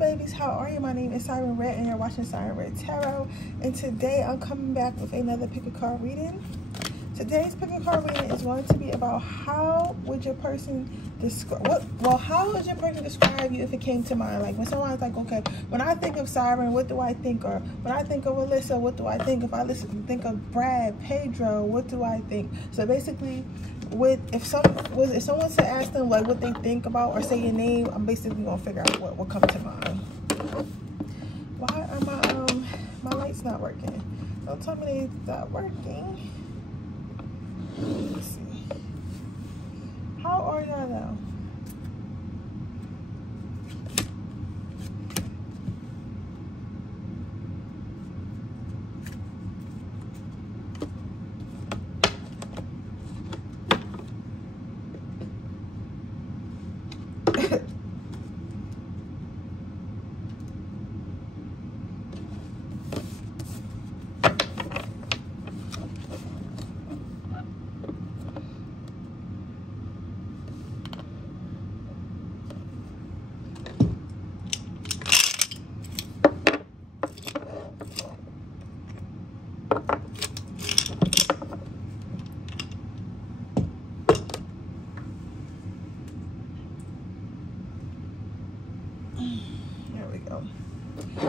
Babies, how are you? My name is Siren Red and you're watching Siren Red Tarot, and today I'm coming back with another pick a card reading. Today's pick a card reading is going to be about how would your person describe how would your person describe you if it came to mind. Like when someone's like, okay, when I think of Siren, what do I think? Or when I think of Alyssa, what do I think? If I think of Brad, Pedro, what do I think? So basically, if someone to ask them like what they think about or say your name, I'm basically gonna figure out what will come to mind. Why are my lights not working? Don't tell me they're not working. Let's see. How are y'all now?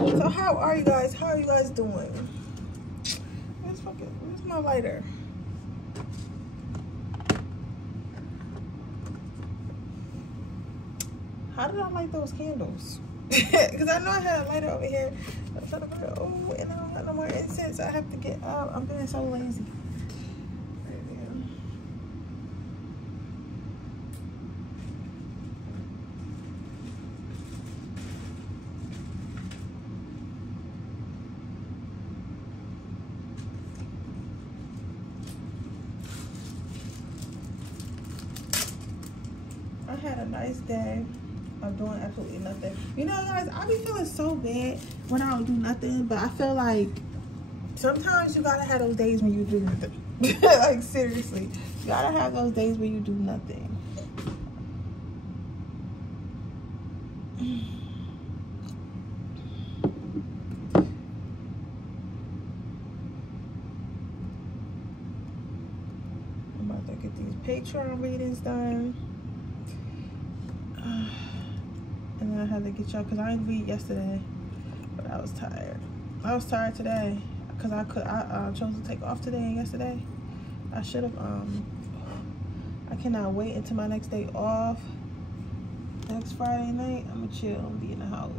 So how are you guys? How are you guys doing? Where's my lighter? How did I light those candles? Because I know I had a lighter over here. I'm trying to put it, and I don't have no more incense. I have to get up. I'm being so lazy. I had a nice day of doing absolutely nothing. You know, guys, I be feeling so bad when I don't do nothing, but I feel like sometimes you gotta have those days when you do nothing. Like, seriously, you gotta have those days where you do nothing. I'm about to get these Patreon readings done. And then I had to get y'all because I didn't read yesterday, but I was tired. I was tired today because I chose to take off today and yesterday. I should have. I cannot wait until my next day off. Next Friday night, I'm gonna chill and be in the house.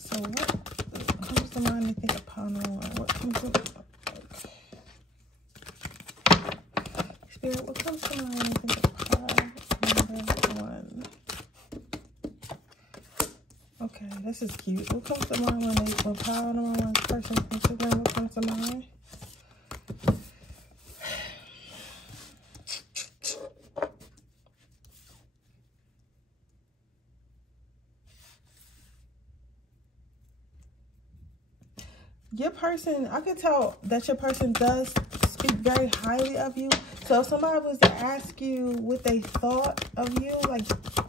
So what comes to mind? I think upon one. What comes to Spirit? What comes to mind? I think upon number one. Okay, this is cute. What comes to mind when pile number one person Instagram? What comes to mind? Your person, I can tell that your person does speak very highly of you. So if somebody was to ask you what they thought of you, like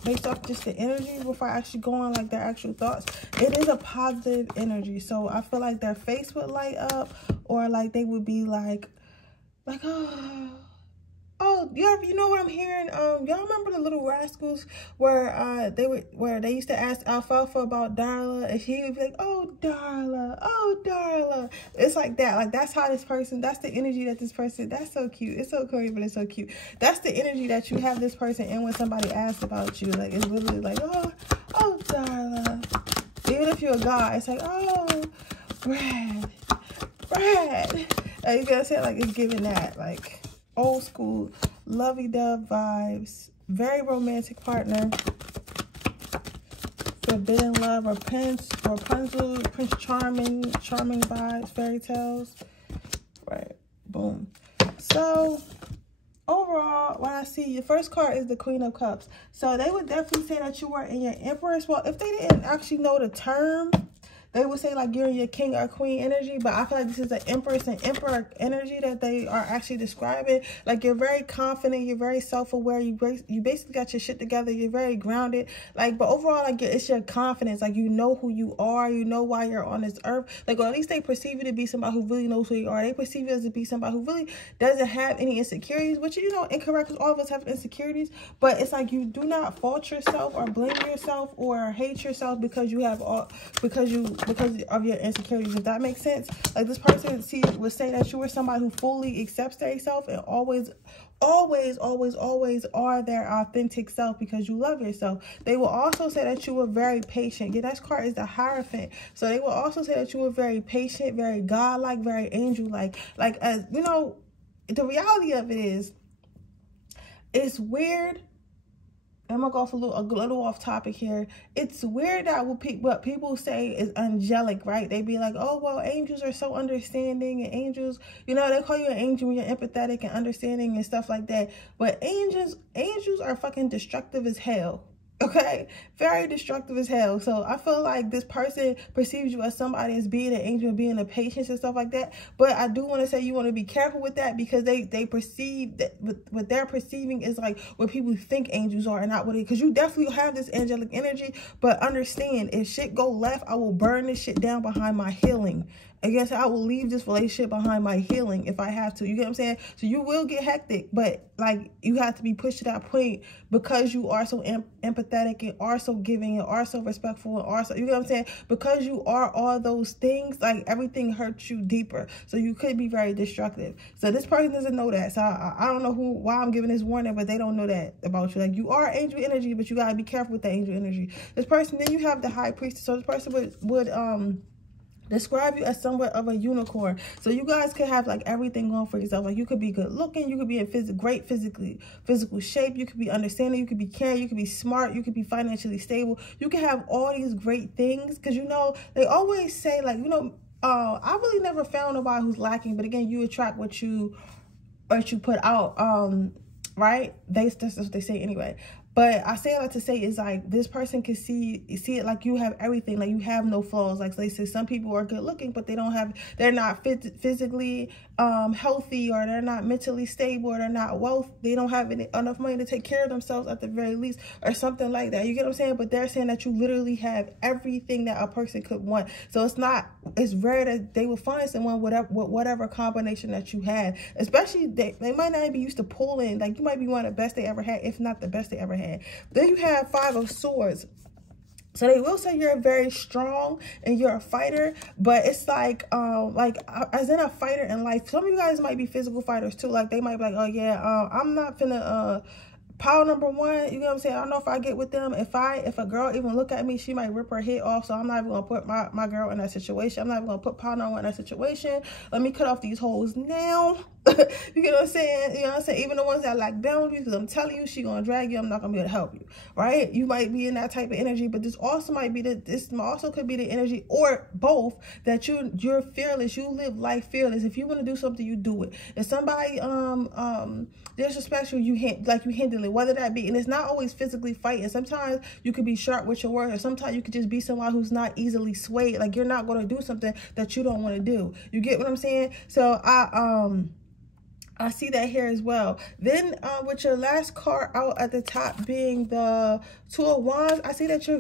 based off just the energy before actually going like their actual thoughts, it is a positive energy. So I feel like their face would light up, or like they would be like oh, you know what I'm hearing? Y'all remember the Little Rascals where they used to ask Alfalfa about Darla, and she would be like, oh Darla, oh Darla. It's like that. Like, that's how this person, that's the energy that this person, that's so cute. It's so corny, but it's so cute. That's the energy that you have this person in when somebody asks about you. Like, it's literally like, oh Darla. Even if you're a guy, it's like, oh Brad. Like, you gotta say, like, it's giving that, like, old school, lovey-dove vibes, very romantic partner, forbidden love, Rapunzel, Prince Charming vibes, fairy tales, right, boom. So, overall, what I see, your first card is the Queen of Cups. So, they would definitely say that you were in your Empress. Well, if they didn't actually know the term, they would say like you're in your king or queen energy, but I feel like this is an empress and emperor energy that they are actually describing. Like, you're very confident, you're very self-aware, you basically got your shit together, you're very grounded. Like, but overall, like, it's your confidence. Like, you know who you are, you know why you're on this earth. Like, or at least they perceive you to be somebody who really knows who you are. They perceive you as to be somebody who really doesn't have any insecurities, which, you know, incorrect, because all of us have insecurities. But it's like you do not fault yourself or blame yourself or hate yourself because you have because of your insecurities, if that makes sense. Like, this person would say that you are somebody who fully accepts themselves and always are their authentic self because you love yourself. They will also say that you were very patient. Your next card is the Hierophant. So they will also say that you were very patient, very godlike, very angel-like. Like, as you know, the reality of it is, it's weird. I'm gonna go off a little off topic here. It's weird that what people say is angelic, right? They be like, oh, well, angels are so understanding, and angels, you know, they call you an angel when you're empathetic and understanding and stuff like that. But angels are fucking destructive as hell. Okay, very destructive as hell. So I feel like this person perceives you as somebody as being an angel, being a patience and stuff like that. But I do want to say you want to be careful with that, because they perceive that what they're perceiving is like what people think angels are and not what it. Because you definitely have this angelic energy, but understand, if shit go left, I will burn this shit down behind my healing. I guess I will leave this relationship behind my healing if I have to. You get what I'm saying? So you will get hectic, but like, you have to be pushed to that point because you are so empathetic and are so giving and are so respectful and are so, you get what I'm saying? Because you are all those things, like, everything hurts you deeper. So you could be very destructive. So this person doesn't know that. So I don't know why I'm giving this warning, but they don't know that about you. Like, you are angel energy, but you got to be careful with the angel energy. This person, then you have the High Priestess. So this person would describe you as somewhat of a unicorn. So you guys could have like everything going for yourself. Like, you could be good looking, you could be in great physical shape, you could be understanding, you could be caring, you could be smart, you could be financially stable. You can have all these great things, because, you know, they always say, like, you know, I really never found nobody who's lacking, but again, you attract what you put out, right? That's what they say anyway. But I say that to say is like, this person can see it like you have everything, like you have no flaws. Like, they say some people are good looking, but they're not physically healthy, or they're not mentally stable, or they're not they don't have enough money to take care of themselves at the very least, or something like that. You get what I'm saying? But they're saying that you literally have everything that a person could want. So it's rare that they will find someone with whatever combination that you have. Especially they might not be used to pulling. Like, you might be one of the best they ever had, if not the best they ever had. Then you have Five of Swords. So they will say you're very strong and you're a fighter, but it's like as in a fighter in life. Some of you guys might be physical fighters too. Like, they might be like, oh yeah, I'm not finna pile number one, you know what I'm saying? I don't know if I get with them. If a girl even look at me, she might rip her head off. So I'm not even gonna put my girl in that situation. I'm not even gonna put pile number one in that situation. Let me cut off these holes now. You get what I'm saying? You know what I'm saying? Even the ones that lack boundaries, because I'm telling you, she gonna drag you. I'm not gonna be able to help you, right? You might be in that type of energy, but this also could be the energy, or both, that you're fearless. You live life fearless. If you want to do something, you do it. If somebody disrespects you, you handle it. Whether that be, and it's not always physically fighting. Sometimes you could be sharp with your words, or sometimes you could just be someone who's not easily swayed. Like, you're not going to do something that you don't want to do. You get what I'm saying? So I see that here as well. Then with your last card out at the top being the Two of Wands, I see that you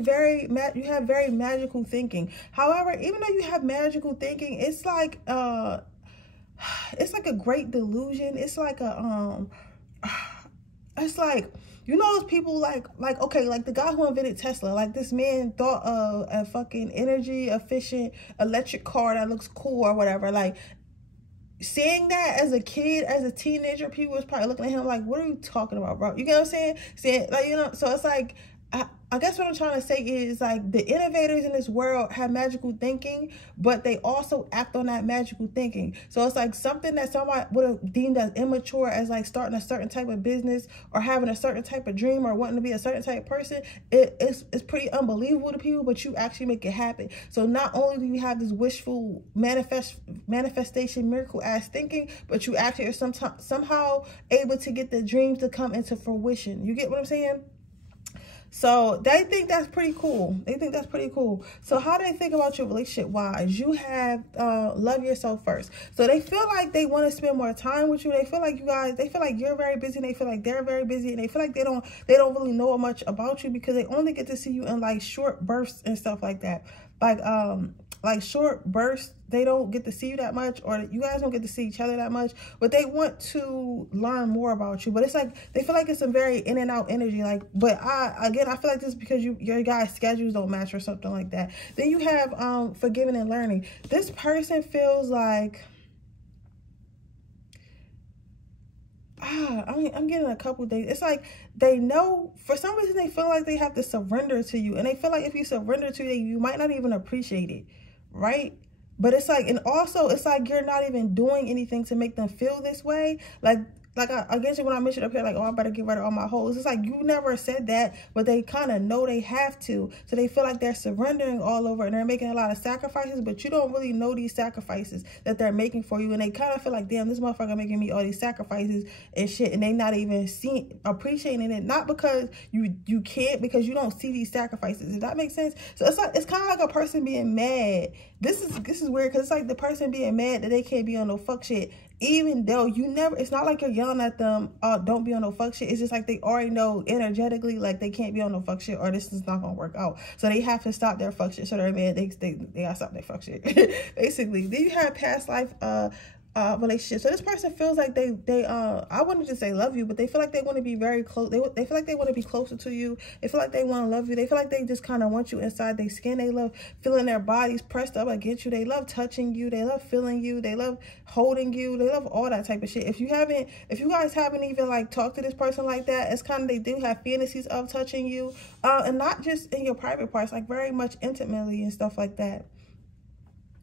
have very magical thinking. However, even though you have magical thinking, it's like a great delusion. It's like a it's like, you know those people like okay, like the guy who invented Tesla, like this man thought of a fucking energy efficient electric car that looks cool or whatever. Like, seeing that as a kid, as a teenager, people was probably looking at him like, what are you talking about, bro? You get what I'm saying? Saying, like, you know, so it's like, I guess what I'm trying to say is, like, the innovators in this world have magical thinking, but they also act on that magical thinking. So it's like something that somebody would have deemed as immature, as like starting a certain type of business or having a certain type of dream or wanting to be a certain type of person. It's pretty unbelievable to people, but you actually make it happen. So not only do you have this wishful manifestation miracle ass thinking, but you actually are somehow able to get the dreams to come into fruition. You get what I'm saying? So they think that's pretty cool. They think that's pretty cool. So how do they think about your relationship wise? You have love yourself first. So they feel like they want to spend more time with you. They feel like they feel like you're very busy, and they feel like they're very busy, and they feel like they don't really know much about you, because they only get to see you in like short bursts and stuff like that. Like short bursts, they don't get to see you that much, or you guys don't get to see each other that much, but they want to learn more about you. But it's like, they feel like it's some very in and out energy. Like, but I feel like this is because your guys' schedules don't match or something like that. Then you have forgiving and learning. This person feels like, I'm getting a couple days. It's like they know, for some reason, they feel like they have to surrender to you. And they feel like if you surrender to them, you might not even appreciate it, right? But it's like, and also, it's like you're not even doing anything to make them feel this way. Like I guess when I mentioned up here, like, oh, I better get rid of all my hoes. It's like, you never said that, but they kind of know they have to. So they feel like they're surrendering all over, and they're making a lot of sacrifices, but you don't really know these sacrifices that they're making for you. And they kind of feel like, damn, this motherfucker making me all these sacrifices and shit. And they not even appreciating it. Not because you can't, because you don't see these sacrifices. Does that make sense? So it's like, it's kind of like a person being mad. This is weird, because it's like the person being mad that they can't be on no fuck shit. Even though it's not like you're yelling at them, don't be on no fuck shit. It's just like they already know energetically, like, they can't be on no fuck shit, or this is not gonna work out. So they have to stop their fuck shit. So they're mad, they gotta stop their fuck shit. Basically. Then you have past life relationship. So this person feels like they I wouldn't just say love you, but they feel like they want to be very close. They feel like they want to be closer to you. They feel like they want to love you. They feel like they just kind of want you inside their skin. They love feeling their bodies pressed up against you. They love touching you. They love feeling you. They love holding you. They love all that type of shit. If you guys haven't even like talked to this person like that, it's kind of, they do have fantasies of touching you, and not just in your private parts, like very much intimately and stuff like that.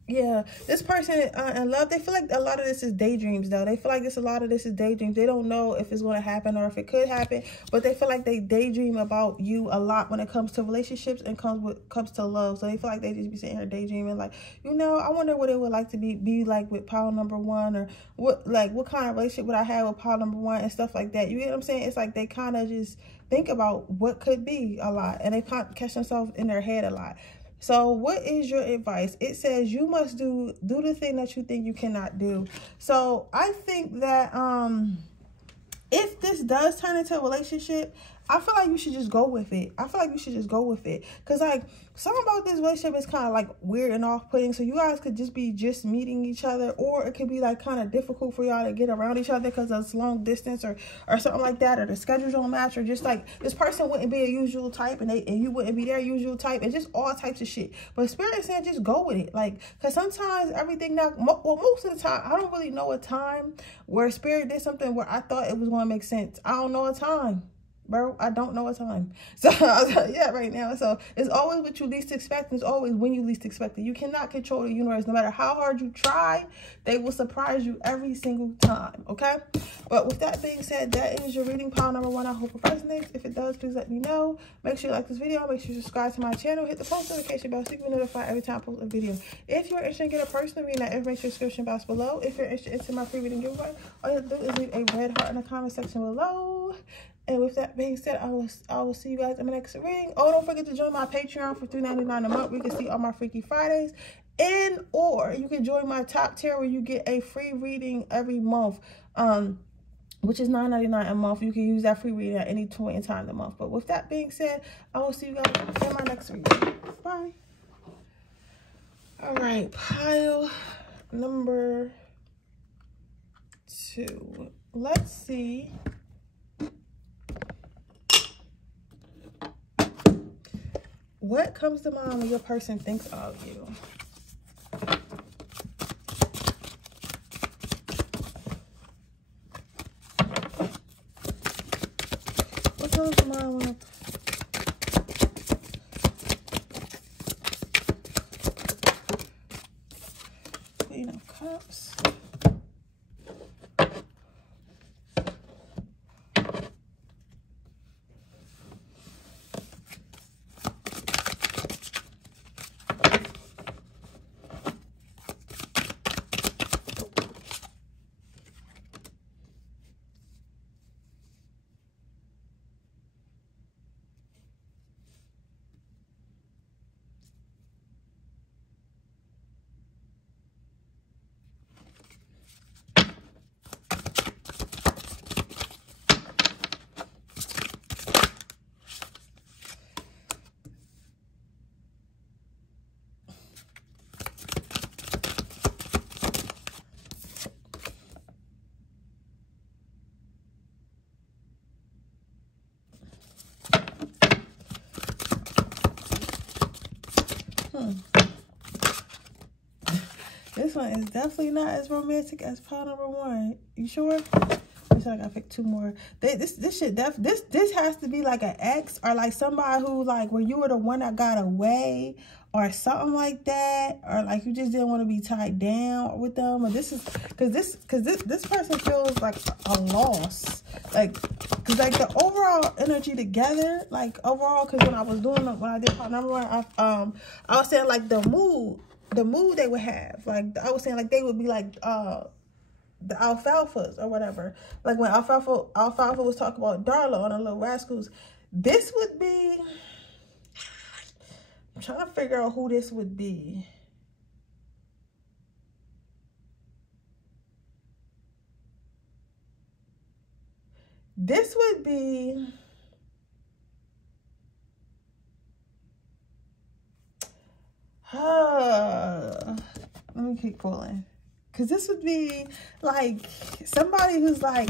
Yeah, this person in love, they feel like a lot of this is daydreams, though. They feel like a lot of this is daydreams. They don't know if it's going to happen or if it could happen, but they feel like they daydream about you a lot when it comes to relationships and comes to love. So they feel like they just be sitting here daydreaming, like, you know, I wonder what it would like to be like with pile number one, or what kind of relationship would I have with pile number one and stuff like that. You get what I'm saying? It's like they kind of just think about what could be a lot, and they catch themselves in their head a lot. So what is your advice? It says you must do the thing that you think you cannot do. So I think that if this does turn into a relationship, I feel like you should just go with it. Because, like, something about this relationship is kind of, like, weird and off-putting. So you guys could just be meeting each other. Or it could be, like, kind of difficult for y'all to get around each other because it's long distance or something like that. Or the schedules don't match. Or just, like, this person wouldn't be a usual type. And you wouldn't be their usual type. And just all types of shit. But Spirit is saying just go with it. Like, because sometimes everything most of the time, I don't really know a time where Spirit did something where I thought it was going to make sense. I don't know a time. Bro, I don't know a time. So, yeah, right now. So, it's always what you least expect. It's always when you least expect it. You cannot control the universe. No matter how hard you try, they will surprise you every single time, okay? But with that being said, that is your reading, pile number one. I hope it resonates. If it does, please let me know. Make sure you like this video. Make sure you subscribe to my channel. Hit the post notification bell so you can be notified every time I post a video. If you're interested in getting a personal reading, that information description box below. If you're interested in my free reading giveaway, all you have to do is leave a red heart in the comment section below. And with that being said, I will see you guys in my next reading. Oh, don't forget to join my Patreon for $3.99 a month. You can see all my Freaky Fridays. Or you can join my top tier where you get a free reading every month, which is $9.99 a month. You can use that free reading at any point in time of the month. But with that being said, I will see you guys in my next reading. Bye. All right, pile number 2. Let's see What comes to mind when your person thinks of you? What comes to mind when Queen of Cups? This one is definitely not as romantic as pile number 1. You sure? I feel like I picked 2 more. This has to be like an ex, or like somebody who, like, where you were the one that got away or something like that, or like you just didn't want to be tied down with them. Or this is because this person feels like a loss, like, because like the overall energy together, like overall, because when I did pile number 1, I was saying like the mood they would have, like I was saying like they would be like the alfalfas or whatever, like when alfalfa was talking about Darla on the Little Rascals. This would be, I'm trying to figure out who this would be. This would be, let me keep pulling. Because this would be like somebody who's like,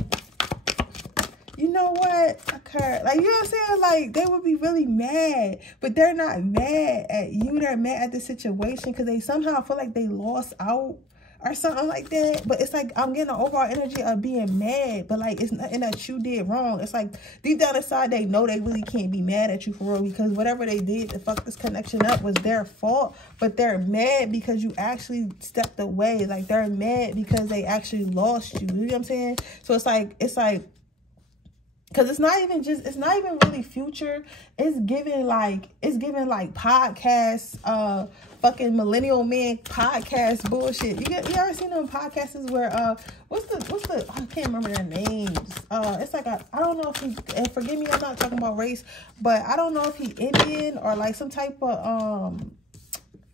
you know what, occurred. Like, you know what I'm saying? Like, they would be really mad, but they're not mad at you. They're mad at the situation because they somehow feel like they lost out or something like that. But it's like, I'm getting an overall energy of being mad, but like, it's nothing that you did wrong. It's like, deep down inside, they know they really can't be mad at you for real, because whatever they did to fuck this connection up was their fault. But they're mad because you actually stepped away. Like, they're mad because they actually lost you. You know what I'm saying? So it's like, because it's not even really future. It's giving like podcast, fucking millennial man podcast bullshit. You ever seen them podcasts where what's the I can't remember their names. It's like I don't know if he, and forgive me, I'm not talking about race, but I don't know if he Indian or like some type of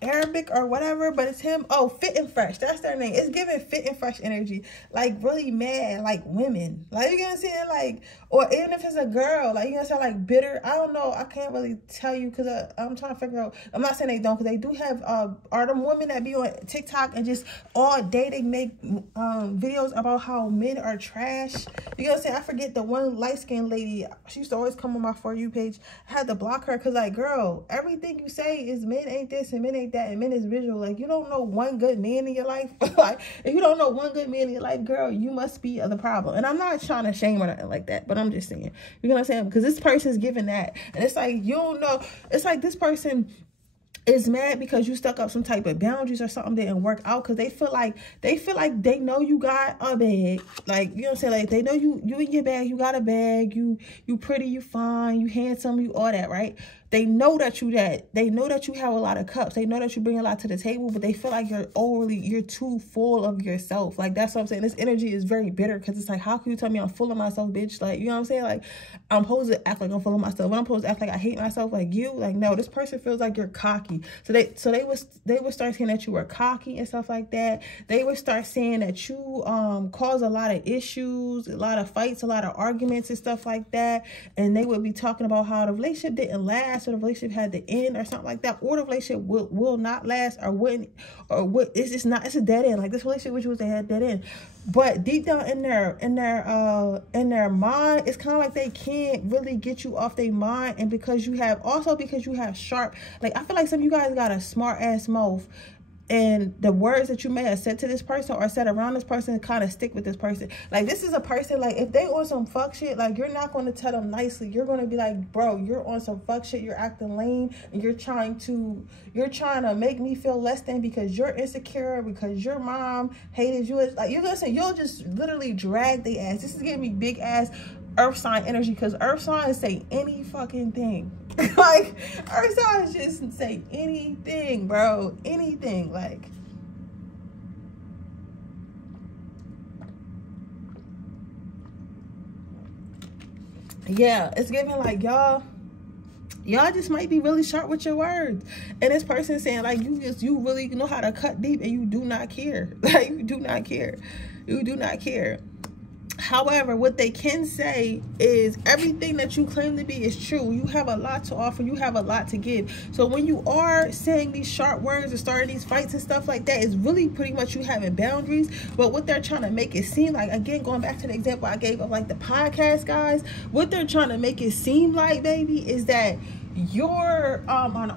Arabic or whatever, but it's him. Oh, Fit and Fresh, that's their name. It's giving Fit and Fresh energy, like really mad, like women, like, you know what I'm saying, like, or even if it's a girl, like, you know what I'm saying, like bitter. I don't know, I can't really tell you because I'm trying to figure out. I'm not saying they don't, because they do have are them women that be on TikTok and just all day they make videos about how men are trash. You know what I'm saying? I forget the one light-skinned lady, she used to always come on my For You page. I had to block her because, like, girl, everything you say is men ain't this and men ain't that and men is visual. Like, you don't know one good man in your life. Like, if you don't know one good man in your life, girl, you must be the problem. And I'm not trying to shame or nothing like that, but I'm just saying, you know what I'm saying? Because this person's giving that, and it's like, you don't know. It's like this person is mad because you stuck up some type of boundaries or something didn't work out, because they feel like they know you got a bag. Like, you know what I'm saying? Like, they know you in your bag, you got a bag, you pretty, you fine, you handsome, you all that, right? They know that they know that you have a lot of cups. They know that you bring a lot to the table, but they feel like you're too full of yourself. Like, that's what I'm saying. This energy is very bitter, because it's like, how can you tell me I'm full of myself, bitch? Like, you know what I'm saying? Like, I'm supposed to act like I'm full of myself. When I'm supposed to act like I hate myself, like you, like, no, this person feels like you're cocky. So they would start saying that you were cocky and stuff like that. They would start saying that you cause a lot of issues, a lot of fights, a lot of arguments and stuff like that. And they would be talking about how the relationship didn't last so the relationship had to end or something like that, or the relationship will not last, or wouldn't, or what, it's just not, it's a dead end. Like this relationship with you was a dead end. But deep down in their mind, it's kind of like they can't really get you off their mind. And because you have sharp, like I feel like some of you guys got a smart ass mouth, and the words that you may have said to this person or said around this person kind of stick with this person. Like this is a person, like if they on some fuck shit, like you're not going to tell them nicely. You're going to be like, bro, you're on some fuck shit, you're acting lame, and you're trying to make me feel less than because you're insecure, because your mom hated you. Like you listen, you'll just literally drag the ass. This is giving me big ass earth sign energy, because earth signs say any fucking thing. Like earth signs just say anything, bro, anything. Like yeah, it's giving like y'all just might be really sharp with your words, and this person saying like you really know how to cut deep, and you do not care. Like you do not care. However, what they can say is everything that you claim to be is true. You have a lot to offer. You have a lot to give. So when you are saying these sharp words and starting these fights and stuff like that, it's really pretty much you having boundaries. But what they're trying to make it seem like, again, going back to the example I gave of like the podcast guys, what they're trying to make it seem like, baby, is that you're an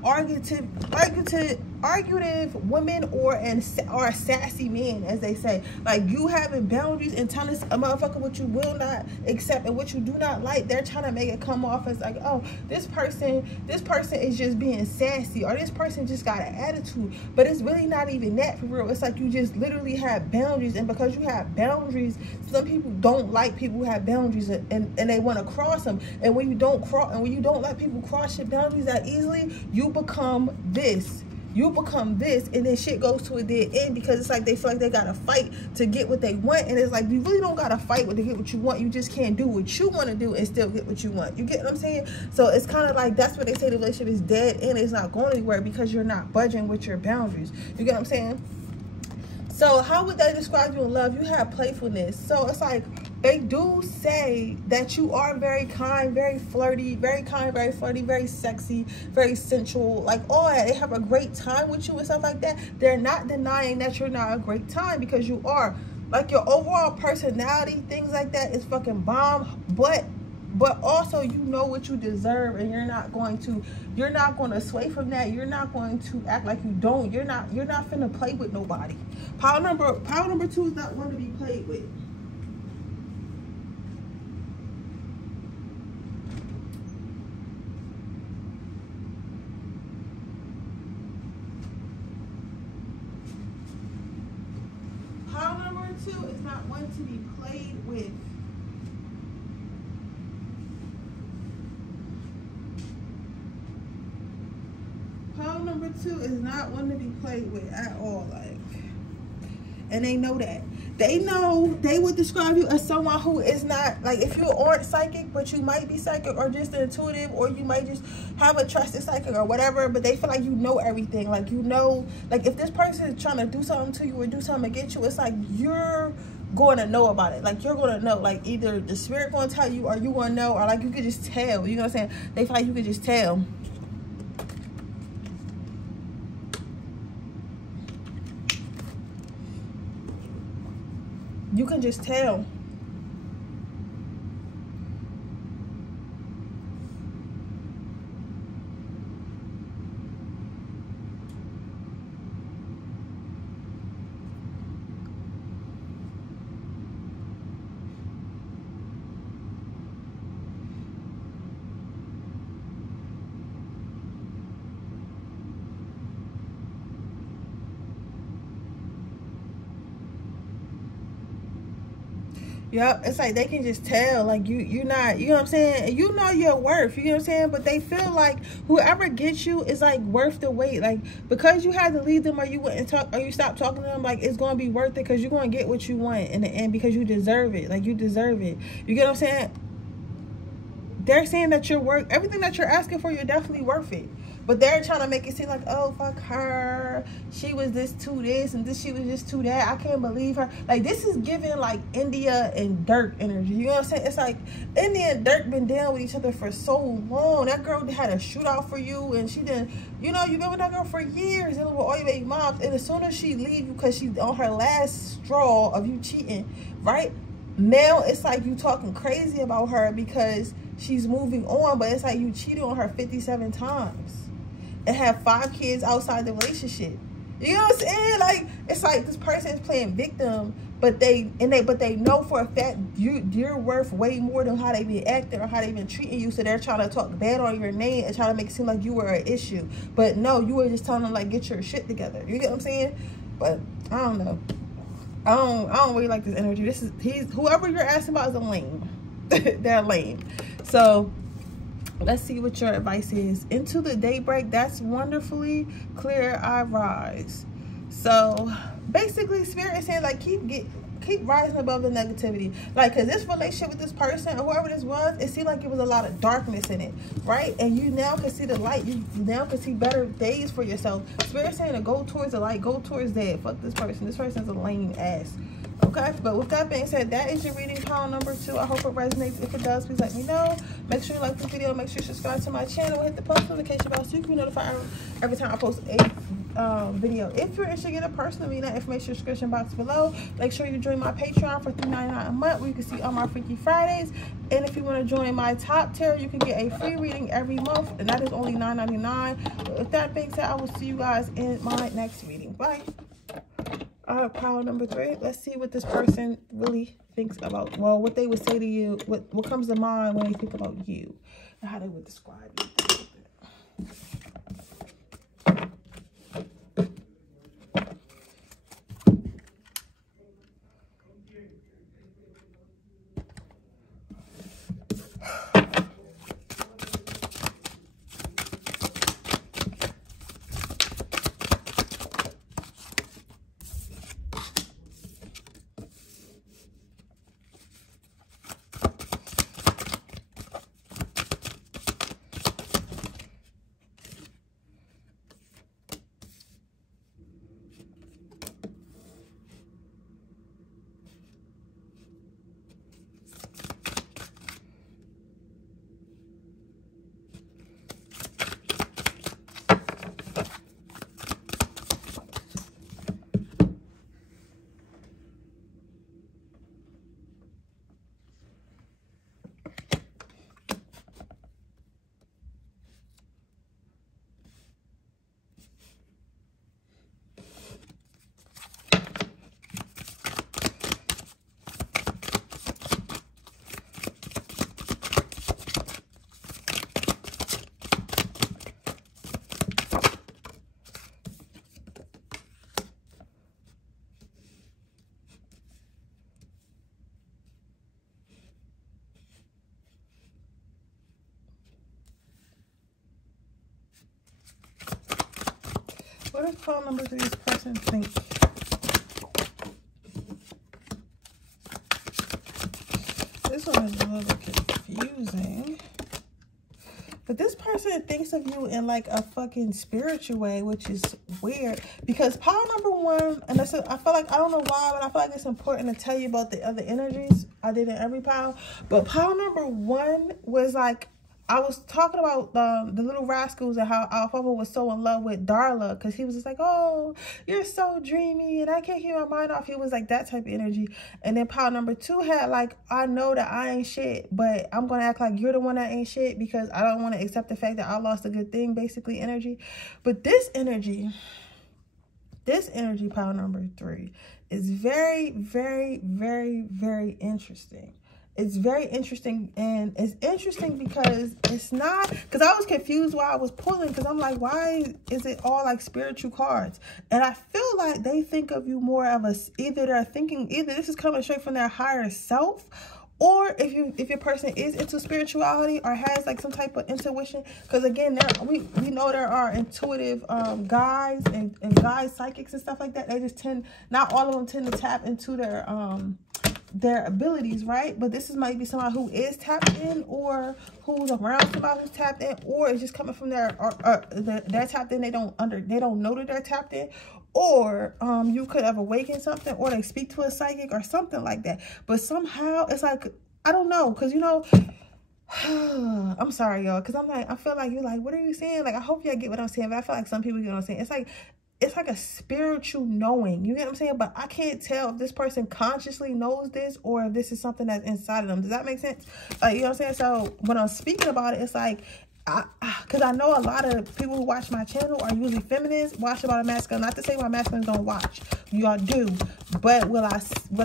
argumentative woman or a sassy man, as they say. Like you having boundaries and telling a motherfucker what you will not accept and what you do not like. They're trying to make it come off as like, oh, this person is just being sassy, or this person just got an attitude. But it's really not even that, for real. It's like you just literally have boundaries, and because you have boundaries, some people don't like people who have boundaries, and they want to cross them. And when you don't let people cross your boundaries that easily, you become this, and then shit goes to a dead end, because it's like they feel like they gotta fight to get what they want. And it's like you really don't gotta fight to get what you want. You just can't do what you want to do and still get what you want. You get what I'm saying? So it's kind of like that's what they say, the relationship is dead and it's not going anywhere, because you're not budging with your boundaries. You get what I'm saying? So how would they describe you in love? You have playfulness. So it's like they do say that you are very kind, very flirty, very sexy, very sensual, like all that. They have a great time with you and stuff like that. They're not denying that you're not a great time, because you are. Like your overall personality, things like that is fucking bomb. But also you know what you deserve, and you're not going to sway from that. You're not going to act like you don't. You're not finna play with nobody. Power number 2 is not one to be played with. Power number 2 is not one to be played with. Power number 2 is not one to be played with at all. Like, and they know that. They know they would describe you as someone who is not, like, if you aren't psychic, but you might be psychic or just intuitive, or you might just have a trusted psychic or whatever, but they feel like you know everything. Like, you know, like if this person is trying to do something to you or do something against you, it's like you're going to know about it. Like you're going to know, like either the spirit going to tell you, or you going to know, or like you could just tell. You know what I'm saying? They feel like you could just tell. You can just tell. Yep, it's like they can just tell, like you're not, you know what I'm saying? You know your worth, you know what I'm saying? But they feel like whoever gets you is like worth the wait. Like because you had to leave them, or you wouldn't talk, or you stopped talking to them, like it's gonna be worth it, because you're gonna get what you want in the end, because you deserve it. Like you deserve it. You get what I'm saying? they're saying that you're worth everything that you're asking for. You're definitely worth it. But they're trying to make it seem like, oh, fuck her. She was this to this and this, she was just to that. I can't believe her. Like, this is giving, like, India and Dirk energy. You know what I'm saying? It's like India and Dirk been down with each other for so long. That girl had a shootout for you, and she didn't, you know, you've been with that girl for years, dealing with all your baby moms. And as soon as she leave you because she's on her last straw of you cheating, right? Now it's like you talking crazy about her because she's moving on, but it's like you cheated on her 57 times. And have 5 kids outside the relationship. You know what I'm saying? Like, it's like this person is playing victim, but they know for a fact you're worth way more than how they been acting or how they been treating you. So they're trying to talk bad on your name and trying to make it seem like you were an issue. But no, you were just telling them, like, get your shit together. You get what I'm saying? But I don't know. I don't really like this energy. Whoever you're asking about is a lame. They're lame. So let's see what your advice is. Into the daybreak, that's wonderfully clear I rise. So basically, Spirit is saying, like, keep rising above the negativity. Like, because this relationship with this person or whoever this was, it seemed like it was a lot of darkness in it, right? And you now can see the light. You now can see better days for yourself. Spirit is saying to go towards the light, go towards that. Fuck this person. This person's a lame ass. Okay, but with that being said, that is your reading, pile number 2. I hope it resonates. If it does, please let me know. Make sure you like the video. Make sure you subscribe to my channel. Hit the post notification bell so you can be notified every time I post a video. If you're interested in getting a personal reading, that information in the description box below. Make sure you join my Patreon for $3.99 a month, where you can see all my Freaky Fridays. And if you want to join my top tier, you can get a free reading every month, and that is only $9.99. With that being said, I will see you guys in my next reading. Bye. Pile number 3. Let's see what this person really thinks about, well, what they would say to you, what comes to mind when they think about you, and how they would describe you. What does pile number 3's person think? This one is a little confusing. But this person thinks of you in like a fucking spiritual way, which is weird. Because pile number 1, and I feel like, I don't know why, but I feel like it's important to tell you about the other energies. I did in every pile. But pile number 1 was like, I was talking about the little rascals and how Alfalfa was so in love with Darla, because he was just like, oh, you're so dreamy and I can't keep my mind off. He was like that type of energy. And then pile number 2 had like, I know that I ain't shit, but I'm going to act like you're the one that ain't shit because I don't want to accept the fact that I lost a good thing, basically energy. But this energy, pile number 3, is very, very, very, very interesting. It's very interesting, and it's interesting because it's not, because I was confused while I was pulling, because I'm like, why is it all like spiritual cards? And I feel like they think of you more of either this is coming straight from their higher self, or if your person is into spirituality or has like some type of intuition, because again, we know there are intuitive guys and guys psychics and stuff like that. They just not all of them tend to tap into their abilities, right? But this is might be somebody who is tapped in, or who's around somebody who's tapped in, or it's just coming from their, they're tapped in, they don't know that they're tapped in, or you could have awakened something, or they speak to a psychic or something like that. But somehow it's like, I don't know, because you know, I'm sorry, y'all, because I feel like you're like, what are you saying? Like, I hope y'all get what I'm saying, but I feel like some people get what I'm saying. It's like a spiritual knowing. You get what I'm saying? But I can't tell if this person consciously knows this or if this is something that's inside of them. Does that make sense? You know what I'm saying? So when I'm speaking about it, it's like, because I know a lot of people who watch my channel are usually feminists, watch about a masculine. Not to say my masculines don't watch. Y'all do. But what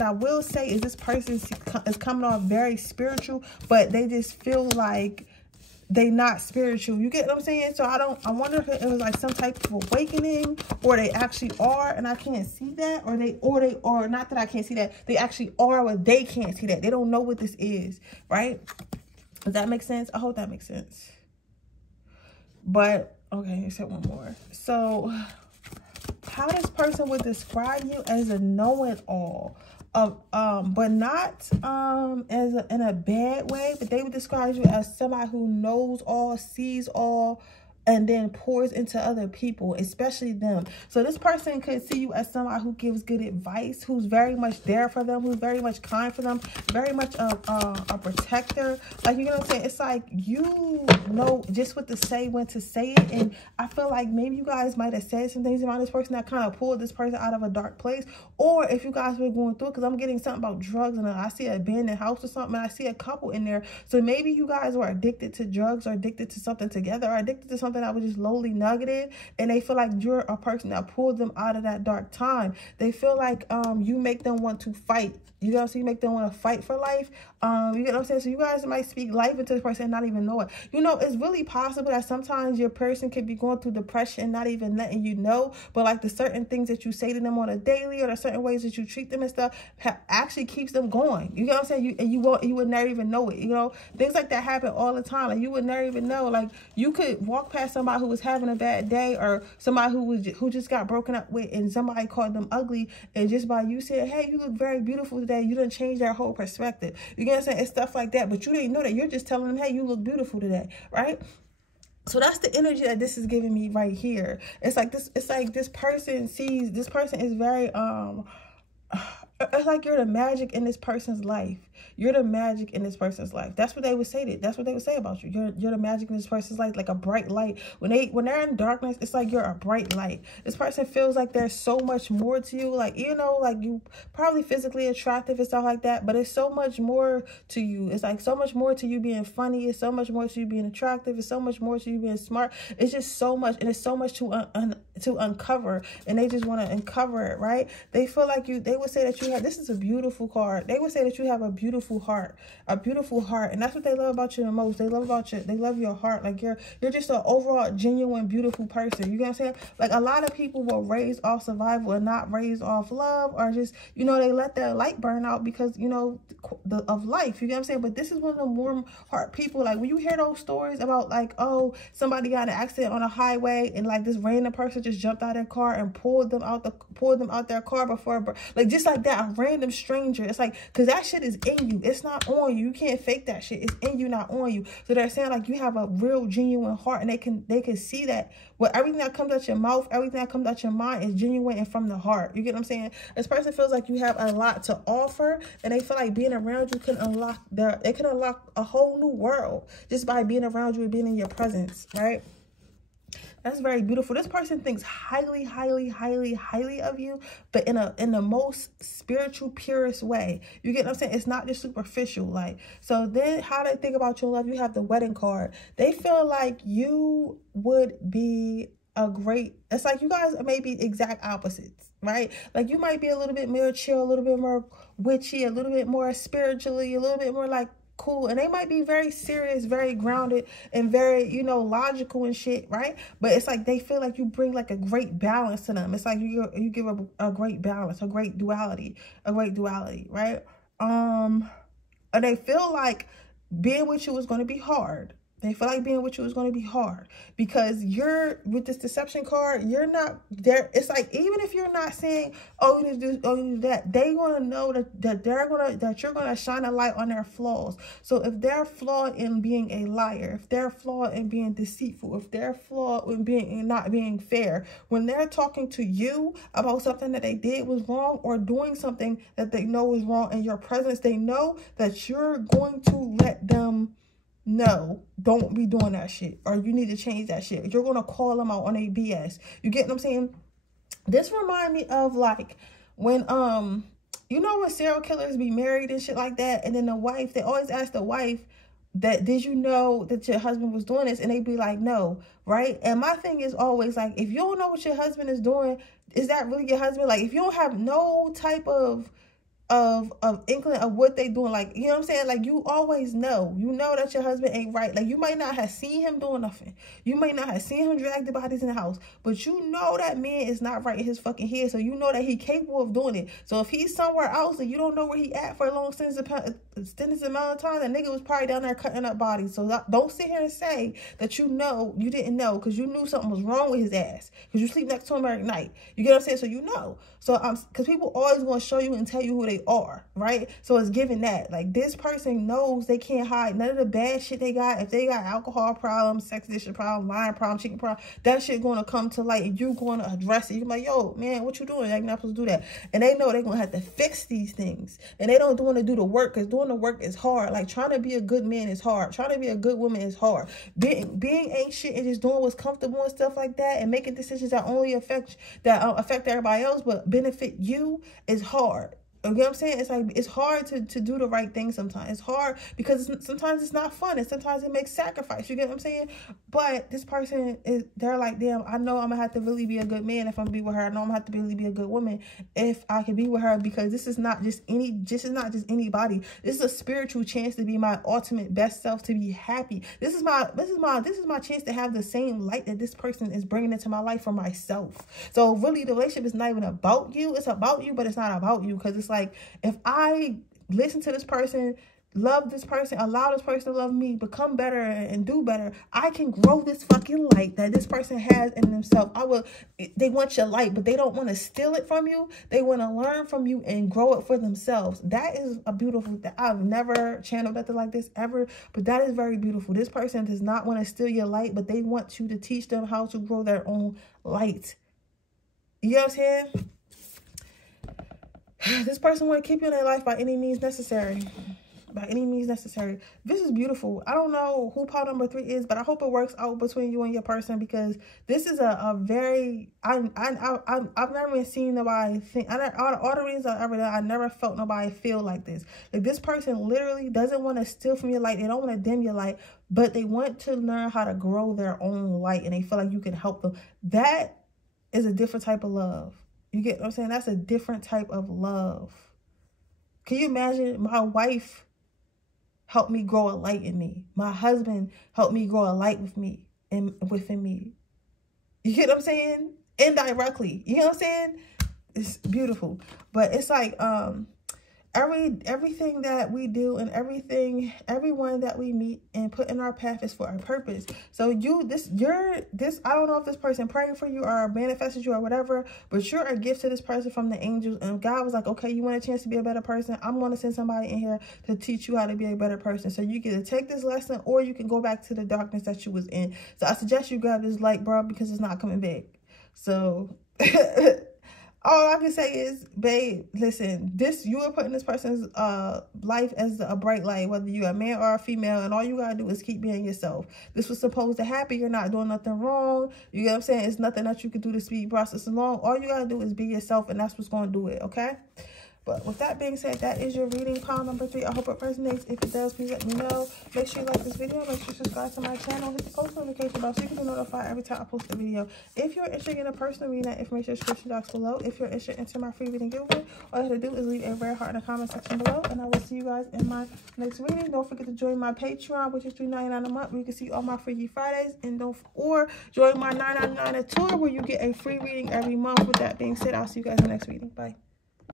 I will say is this person is coming off very spiritual, but they just feel like they not spiritual. You get what I'm saying? So I wonder if it was like some type of awakening, or they actually are and I can't see that, or not that I can't see that, they actually are, but they can't see that. They don't know what this is, right? Does that make sense? I hope that makes sense. But okay, except one more. So how this person would describe you as a know-it-all, but not in a bad way, but they would describe you as somebody who knows all, sees all, and then pours into other people, especially them. So this person could see you as somebody who gives good advice, who's very much there for them, who's very much kind for them, very much a protector. Like, you know what I'm saying? It's like you know just what to say, when to say it. And I feel like maybe you guys might have said some things about this person that kind of pulled this person out of a dark place. Or if you guys were going through it, because I'm getting something about drugs, and I see an abandoned house or something, and I see a couple in there. So maybe you guys were addicted to drugs, or addicted to something together, or addicted to something that was just lowly negative, and they feel like you're a person that pulled them out of that dark time. They feel like you make them want to fight. You know, so you make them want to fight for life. You get what I'm saying? So you guys might speak life into this person and not even know it. You know, it's really possible that sometimes your person could be going through depression and not even letting you know. But like the certain things that you say to them on a daily, or the certain ways that you treat them and stuff, actually keeps them going. You get what I'm saying? You would never even know it. You know, things like that happen all the time. Like, you would never even know. Like, you could walk past somebody who was having a bad day, or somebody who just got broken up with, and somebody called them ugly, and just by you saying, hey, you look very beautiful today, you done change their whole perspective. You get what I'm saying? It's stuff like that, but you didn't know that. You're just telling them, hey, you look beautiful today, right? So that's the energy that this is giving me right here. It's like this person sees, this person is very it's like you're the magic in this person's life. You're the magic in this person's life. That's what they would say. That's what they would say about you. You're the magic in this person's life, like a bright light. When they're in darkness, it's like you're a bright light. This person feels like there's so much more to you. Like, you know, like you probably physically attractive and stuff like that, but it's so much more to you. It's like so much more to you being funny. It's so much more to you being attractive. It's so much more to you being smart. It's just so much, and it's so much to uncover, and they just want to uncover it, right? They feel like they would say that you have, this is a beautiful card. They would say that you have a beautiful heart, and that's what they love about you the most. They love your heart. Like, you're just an overall genuine, beautiful person. You know what I'm saying? Like, a lot of people were raised off survival and not raised off love, or just, you know, they let their light burn out because, you know, of life. You know what I'm saying? But this is one of the warm heart people. Like, when you hear those stories about, like, oh, somebody got in an accident on a highway, and like this random person just jumped out of their car and pulled them out their car before, like, just like that, a random stranger. It's like, because that shit is in you. It's not on you. You can't fake that shit. It's in you, not on you. So they're saying, like, you have a real genuine heart, and they can see that. Well, everything that comes out your mouth, everything that comes out your mind is genuine and from the heart. You get what I'm saying? This person feels like you have a lot to offer, and they feel like being around you can unlock a whole new world just by being around you and being in your presence, right? That's very beautiful. This person thinks highly, highly, highly, highly of you, but in the most spiritual, purest way. You get what I'm saying? It's not just superficial. Like, so then how they think about your love, you have the wedding card. They feel like you would be it's like you guys may be exact opposites, right? Like, you might be a little bit more chill, a little bit more witchy, a little bit more spiritually, a little bit more like cool, and they might be very serious, very grounded, and very, you know, logical and shit, right? But it's like they feel like you bring like a great balance to them. It's like you give a great balance, a great duality, right? And they feel like being with you is going to be hard. They feel like being with you is going to be hard because you're with this deception card. You're not there. It's like, even if you're not saying, oh, you need to do, oh, you need to do that, they going to know that you're going to shine a light on their flaws. So if they're flawed in being a liar, if they're flawed in being deceitful, if they're flawed in not being fair, when they're talking to you about something that they did was wrong or doing something that they know is wrong in your presence, they know that you're going to let them no, don't be doing that shit, or you need to change that shit. You're gonna call them out on a BS. You get what I'm saying? This remind me of like when you know when serial killers be married and shit like that, and then the wife, they always ask the wife that, did you know that your husband was doing this? And they be like, no, right? And my thing is always like, if you don't know what your husband is doing, is that really your husband? Like, if you don't have no type of inkling of what they doing, like, you know what I'm saying, like, you always know, you know that your husband ain't right. Like, you might not have seen him doing nothing, you might not have seen him drag the bodies in the house, but you know that man is not right in his fucking head, so you know that he capable of doing it. So if he's somewhere else and you don't know where he at for a long extended amount of time, that nigga was probably down there cutting up bodies. So don't sit here and say that you know you didn't know, because you knew something was wrong with his ass, because you sleep next to him every night. You get what I'm saying? So you know. So because people always going to show you and tell you who they are, right? So it's given that, like, this person knows they can't hide none of the bad shit they got. If they got alcohol problems, sex addiction problem, lying problem, cheating problem, that shit going to come to light, and you're going to address it. You're like, yo, man, what you doing? You're not supposed to do that. And they know they're going to have to fix these things, and they don't want to do the work, because doing the work is hard. Like, trying to be a good man is hard. Trying to be a good woman is hard. Being ain't shit and just doing what's comfortable and stuff like that, and making decisions that only affect everybody else but benefit you is hard. You know what I'm saying? It's like, it's hard to do the right thing sometimes. It's hard because sometimes it's not fun, and sometimes it makes sacrifice. You get what I'm saying? But this person they're like, damn, I know I'm gonna have to really be a good man if I'm gonna be with her. I know I'm gonna have to really be a good woman if I can be with her, because this is not just anybody. This is a spiritual chance to be my ultimate best self, to be happy. This is my chance to have the same light that this person is bringing into my life for myself. So really, the relationship is not even about you. It's about you, but it's not about you, because it's like, if I listen to this person, love this person, allow this person to love me, become better and do better, I can grow this fucking light that this person has in themselves. They want your light, but they don't want to steal it from you. They want to learn from you and grow it for themselves. That is a beautiful thing. I've never channeled nothing like this ever, but that is very beautiful. This person does not want to steal your light, but they want you to teach them how to grow their own light. You know what I'm saying? This person want to keep you in their life by any means necessary. By any means necessary. This is beautiful. I don't know who pile number 3 is, but I hope it works out between you and your person, because this is a very, I've never even seen nobody think, all the reasons I've ever done, I never felt nobody feel like this. Like, this person literally doesn't want to steal from your light. They don't want to dim your light, but they want to learn how to grow their own light, and they feel like you can help them. That is a different type of love. You get what I'm saying? That's a different type of love. Can you imagine? My wife helped me grow a light in me. My husband helped me grow a light with me and within me. You get what I'm saying? Indirectly. You know what I'm saying? It's beautiful. But it's like, everything that we do and everyone that we meet and put in our path is for a purpose. So I don't know if this person prayed for you or manifested you or whatever, but you're a gift to this person from the angels. And God was like, okay, you want a chance to be a better person? I'm going to send somebody in here to teach you how to be a better person. So you get to take this lesson, or you can go back to the darkness that you was in. So I suggest you grab this light, bro, because it's not coming back. So all I can say is, babe, listen, you are putting this person's life as a bright light, whether you're a man or a female, and all you gotta do is keep being yourself. This was supposed to happen. You're not doing nothing wrong. You know what I'm saying? It's nothing that you could do to speed process along. All you gotta do is be yourself, and that's what's gonna do it, okay? But with that being said, that is your reading, pile number 3. I hope it resonates. If it does, please let me know. Make sure you like this video. Make sure you subscribe to my channel. Hit the post notification bell so you can be notified every time I post a video. If you're interested in a personal reading, that information is in the description box below. If you're interested in my free reading giveaway, all you have to do is leave a red heart in the comment section below, and I will see you guys in my next reading. Don't forget to join my Patreon, which is $3.99 a month, where you can see all my Freaky Fridays, or join my $9.99 tour, where you get a free reading every month. With that being said, I'll see you guys in the next reading. Bye.